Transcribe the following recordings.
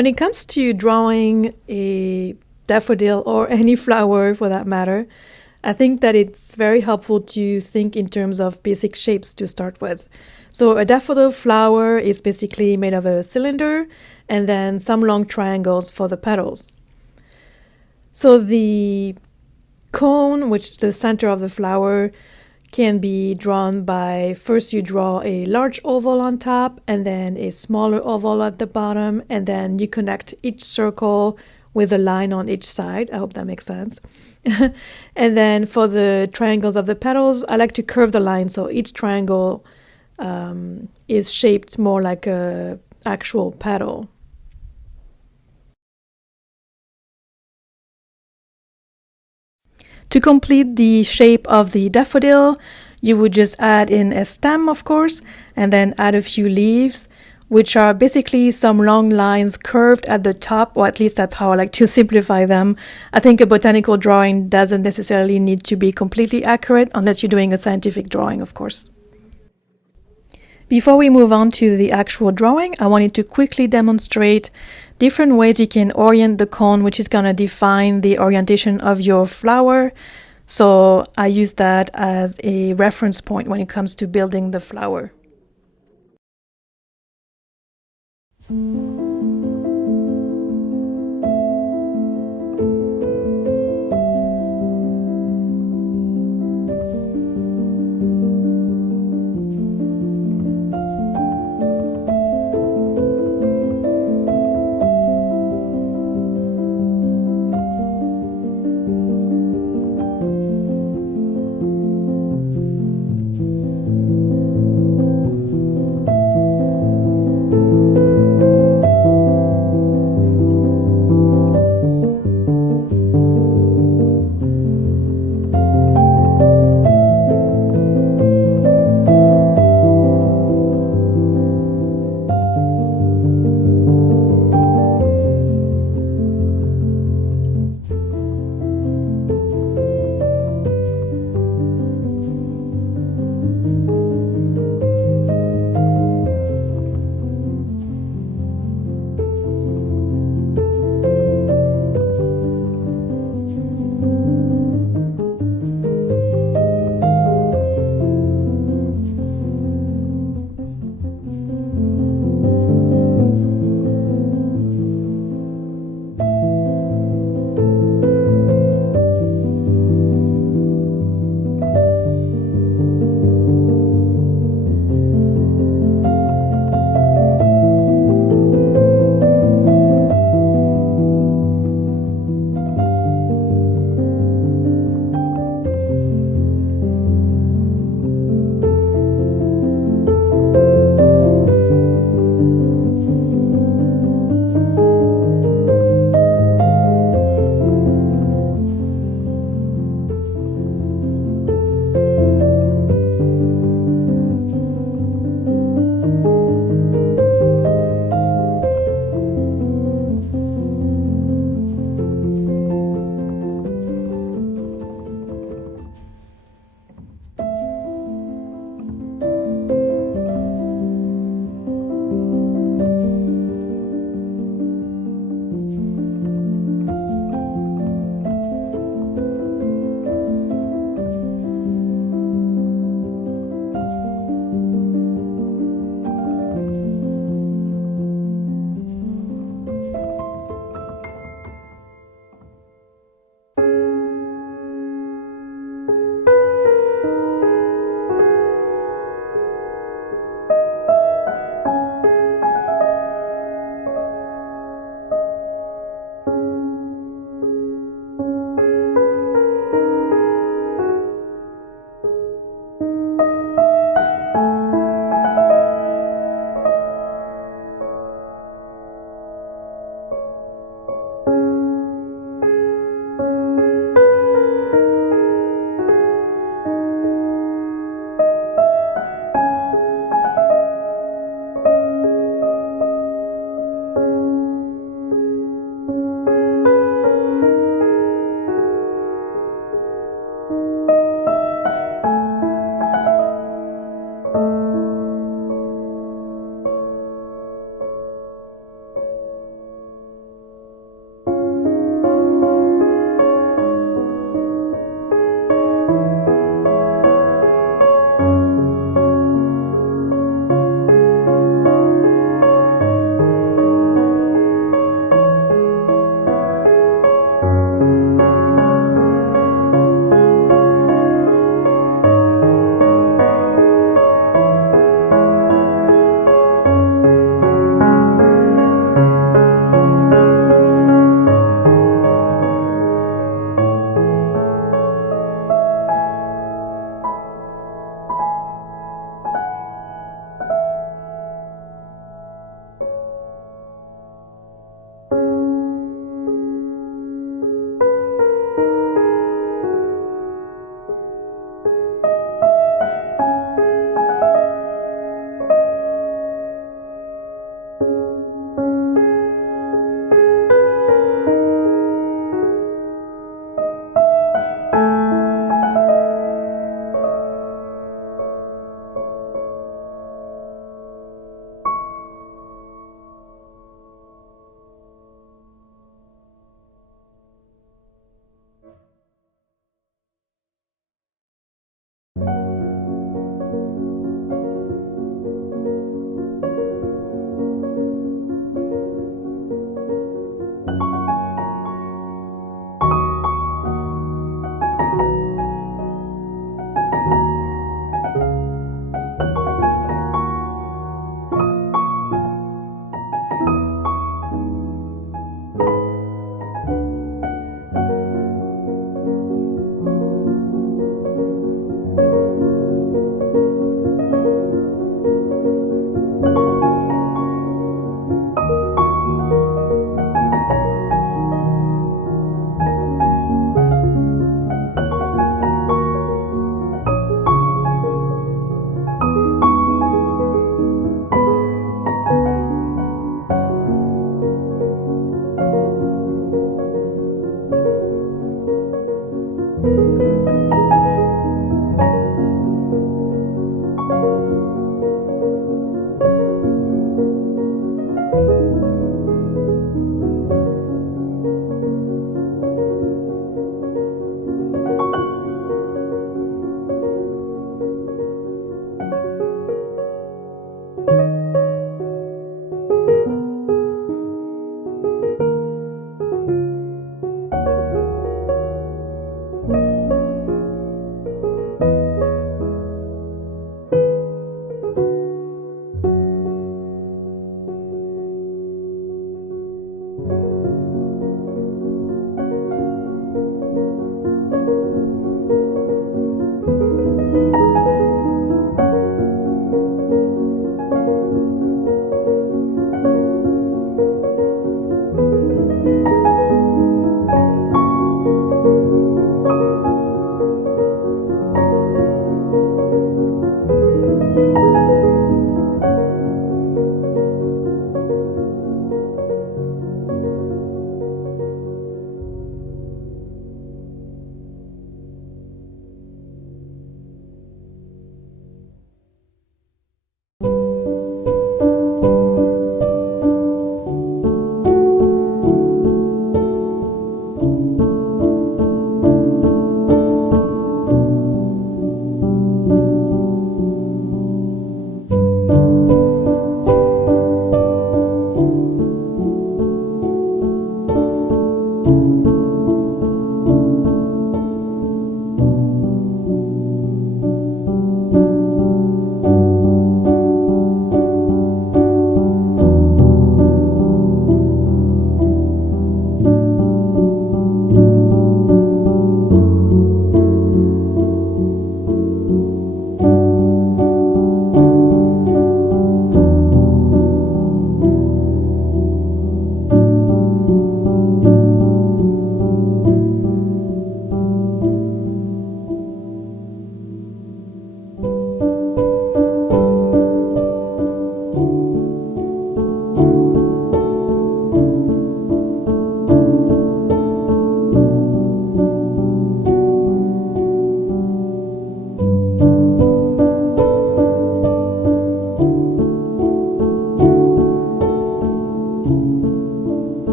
When it comes to drawing a daffodil or any flower for that matter, I think that it's very helpful to think in terms of basic shapes to start with. So a daffodil flower is basically made of a cylinder and then some long triangles for the petals. So the cone, which is the center of the flower, can be drawn by first you draw a large oval on top and then a smaller oval at the bottom, and then you connect each circle with a line on each side. I hope that makes sense. And then for the triangles of the petals, I like to curve the line so each triangle is shaped more like a actual petal. To complete the shape of the daffodil, you would just add in a stem, of course, and then add a few leaves, which are basically some long lines curved at the top, or at least that's how I like to simplify them. I think a botanical drawing doesn't necessarily need to be completely accurate unless you're doing a scientific drawing, of course. Before we move on to the actual drawing, I wanted to quickly demonstrate different ways you can orient the cone, which is going to define the orientation of your flower. So I use that as a reference point when it comes to building the flower.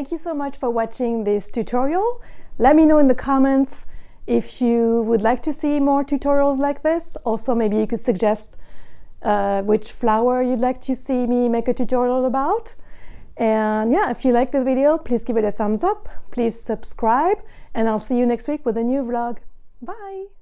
Thank you so much for watching this tutorial. Let me know in the comments if you would like to see more tutorials like this. Also, maybe you could suggest which flower you'd like to see me make a tutorial about. And yeah, if you like this video, please give it a thumbs up, please subscribe, and I'll see you next week with a new vlog. Bye!